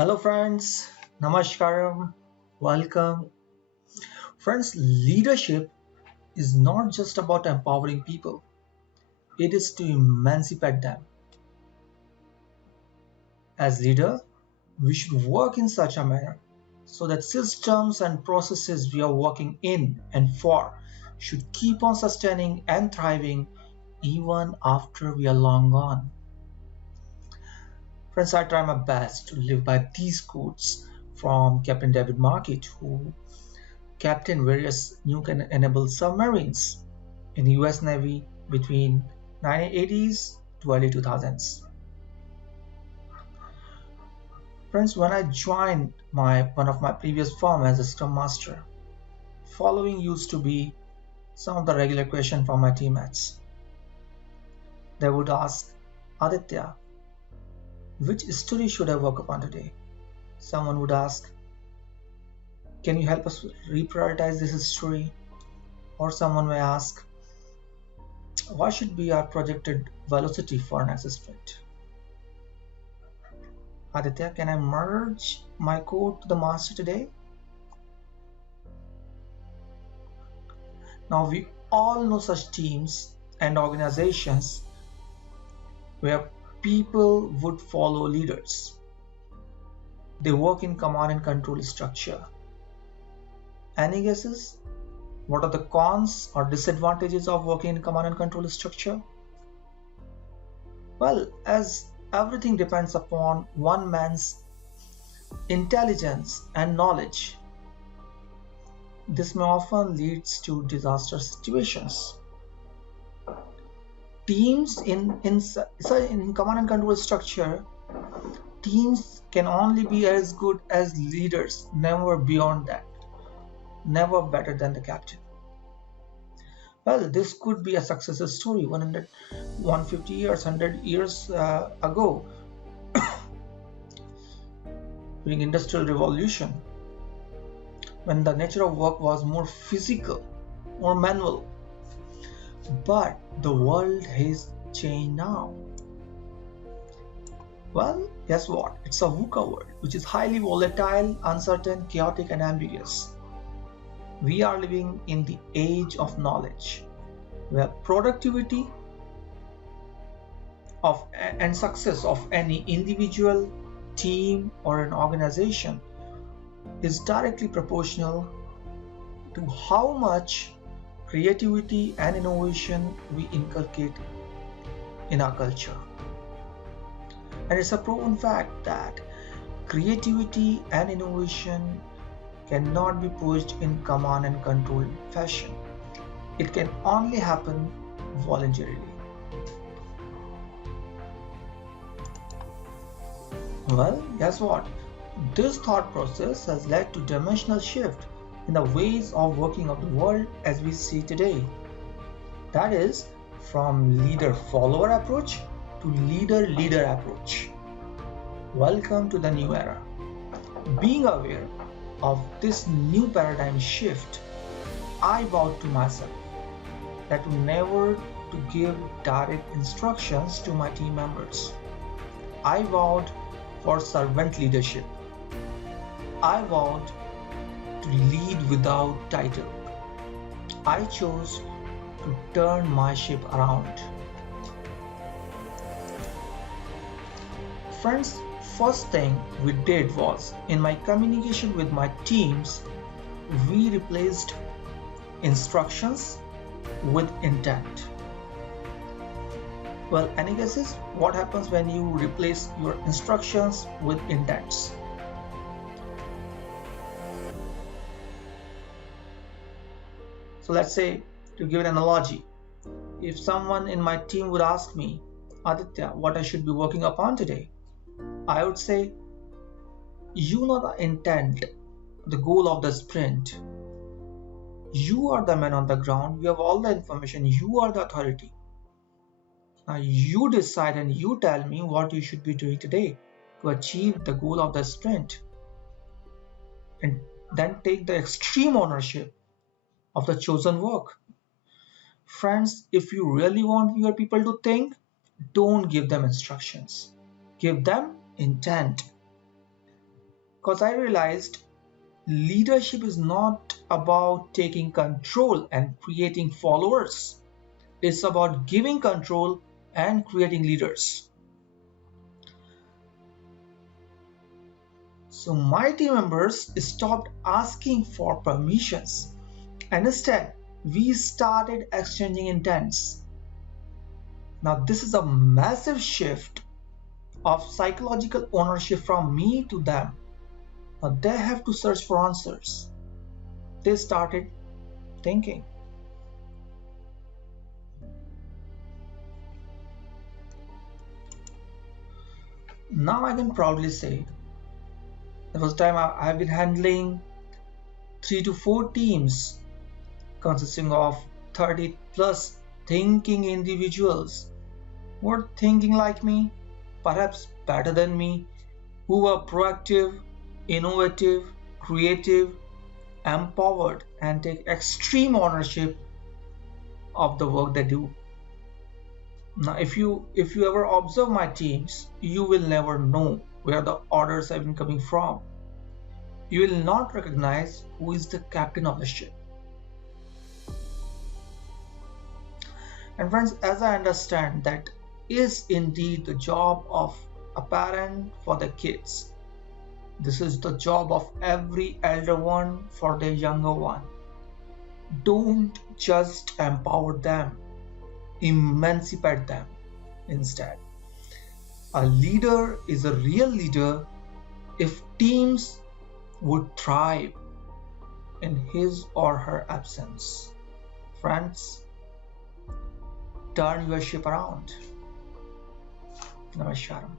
Hello, friends. Namaskaram. Welcome. Friends, leadership is not just about empowering people, it is to emancipate them. As leader, we should work in such a manner so that systems and processes we are working in and for should keep on sustaining and thriving even after we are long gone. Friends, I try my best to live by these quotes from Captain David Market, who captained various nuke-enabled submarines in the US Navy between 1980s to early 2000s. Friends, when I joined one of my previous firm as a Scrum Master, following used to be some of the regular questions from my teammates. They would ask, Aditya, which story should I work upon today? Someone would ask, can you help us reprioritize this story? Or someone may ask, what should be our projected velocity for next sprint? Aditya, can I merge my code to the master today? Now we all know such teams and organizations where people would follow leaders. They work in command and control structure. Any guesses? What are the cons or disadvantages of working in command and control structure? Well, as everything depends upon one man's intelligence and knowledge, this may often leads to disaster situations. Teams in command and control structure, teams can only be as good as leaders, never beyond that, never better than the captain. Well, this could be a success story 100, 150 years, 100 years ago during Industrial Revolution, when the nature of work was more physical, more manual. But the world has changed now. Well, guess what? It's a VUCA world, which is highly volatile, uncertain, chaotic, and ambiguous. We are living in the age of knowledge, where productivity and success of any individual, team, or an organization is directly proportional to how much creativity and innovation we inculcate in our culture. And it's a proven fact that creativity and innovation cannot be pushed in command and control fashion. It can only happen voluntarily. Well, guess what? This thought process has led to dimensional shift in the ways of working of the world as we see today. That is, from leader-follower approach to leader-leader approach. Welcome to the new era. Being aware of this new paradigm shift, I vowed to myself that never to give direct instructions to my team members. I vowed for servant leadership. I vowed to lead without title. I chose to turn my ship around. Friends, first thing we did was, in my communication with my teams, we replaced instructions with intent. Well, any guesses what happens when you replace your instructions with intents? So let's say, to give an analogy, if someone in my team would ask me, Aditya, what I should be working upon today, I would say, you know the intent, the goal of the sprint. You are the man on the ground, you have all the information, you are the authority. Now you decide and you tell me what you should be doing today to achieve the goal of the sprint. And then take the extreme ownership of the chosen work. Friends, if you really want your people to think, don't give them instructions. Give them intent. because I realized leadership is not about taking control and creating followers. It's about giving control and creating leaders. So my team members stopped asking for permissions and instead we started exchanging intents. Now this is a massive shift of psychological ownership from me to them. Now they have to search for answers. They started thinking. Now I can proudly say there was a time I've been handling 3 to 4 teams consisting of 30 plus thinking individuals who were thinking like me, perhaps better than me, who were proactive, innovative, creative, empowered, and take extreme ownership of the work they do. Now, if you ever observe my teams, you will never know where the orders have been coming from. You will not recognize who is the captain of the ship. And friends, as I understand that is indeed the job of a parent for the kids. This is the job of every elder one for the younger one. Don't just empower them, emancipate them instead. A leader is a real leader if teams would thrive in his or her absence. Friends, turn your ship around. Namaskaram.